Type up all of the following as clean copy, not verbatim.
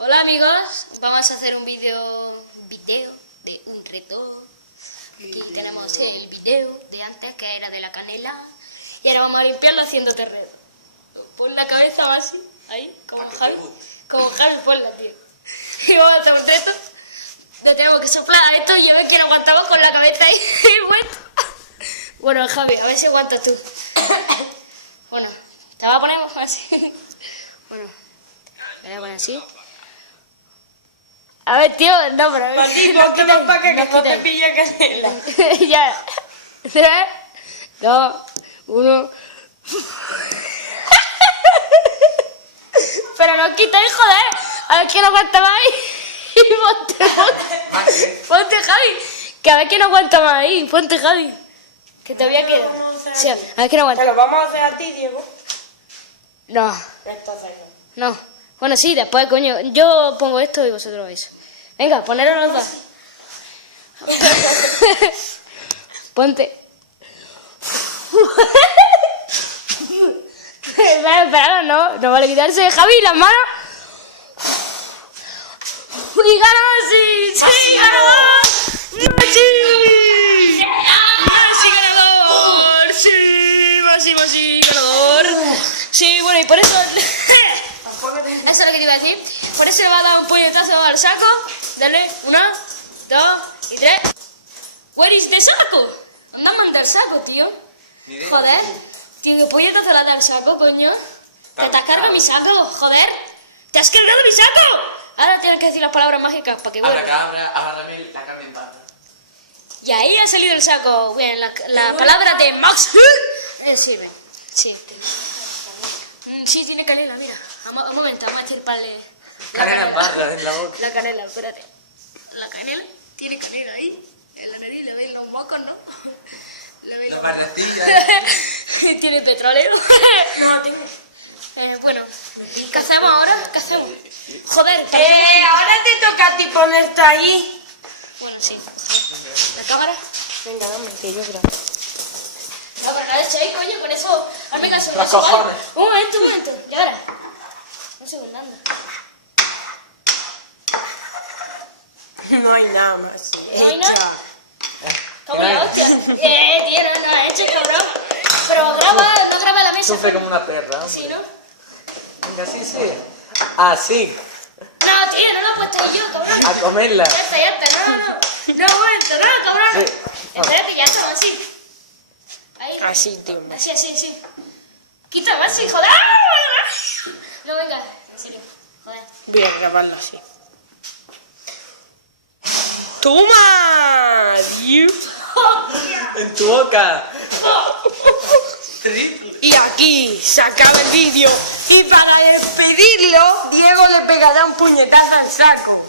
Hola amigos, vamos a hacer un video de un reto. Aquí tenemos el video de antes que era de la canela y ahora vamos a limpiarlo haciendo terreno. Pon la cabeza así, ahí, como Javi, ponla, tío. Y vamos a hacer un reto. Le tenemos que soplar a esto y a ver quién aguantamos con la cabeza ahí puesta. Bueno, Javi, a ver si aguantas tú. Bueno, te voy a poner así. Bueno, te voy a poner así. A ver, tío, no, pero a ver. Mati, ponte más para que no te pille canela. Ya. 3, 2, 1. Pero no quitéis, joder. A ver quién aguanta más ahí. Ponte, Javi. Que a ver quién aguanta más ahí. Ponte, Javi. Que todavía queda. Sí, a ver quién aguanta. ¿Te lo vamos a hacer a ti, Diego? No. Entonces No. Bueno, sí, después, coño. Yo pongo esto y vosotros vais. Venga, poneros los dos. Ponte. Espera, no vale quitarse. Javi, las manos. Y ganó, sí, ganador. Messi ganador. Sí, Messi ganador. Sí, bueno, y por eso... Eso es lo que te iba a decir. Por eso le va a dar un puñetazo al saco. Dale, 1, 2 y 3. Where is the saco? Anda a mandar el saco, tío. Joder. Tío, ¿qué puñetazo le ha dado al saco, coño? ¿Te has cargado mi saco? Joder. ¿Te has cargado mi saco? Ahora tienes que decir las palabras mágicas para que vuelva. Agárrame la carne en pata. Y ahí ha salido el saco. Bien, la palabra de Max sirve. Sí. Sí, tiene canela, mira. Un momento, vamos a estirparle. Canela en barra en la boca. La canela, espérate. La canela, tiene canela ahí. En la nariz le veis los mocos, ¿no? Le veis La barratilla. Tiene petróleo. no, tengo. Bueno, ¿qué hacemos ahora? ¿Qué hacemos? Joder, Ahora te toca a ti ponerte ahí. Bueno, sí. ¿La cámara? Venga, dame, que yo grabo. No, pero la hecho ahí, coño, con eso. Hazme caso. Los cojones. Un momento. Y ahora. Un segundo, anda. No hay nada más. ¿No hay nada? ¿Cómo la hostia? Tío, no has hecho, cabrón. Pero no graba la mesa. Sufre como una perra, hombre. Sí, ¿no? Venga, sí. Así. No, tío, no lo he puesto ni yo, cabrón. A comerla. Ya está. No, cabrón. Sí. Espérate, ya está, así. Ahí. Así, tío. Así. Quita más, sí, joder. No, venga, en serio, joder. Voy a grabarlo así. ¡Toma! Dios. En tu boca. Triple. Y aquí se acaba el vídeo. Y para despedirlo, Diego le pegará un puñetazo al saco.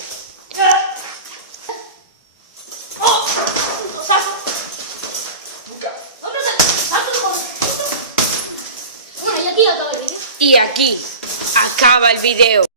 Bueno, y aquí acaba el vídeo. Y aquí acaba el vídeo.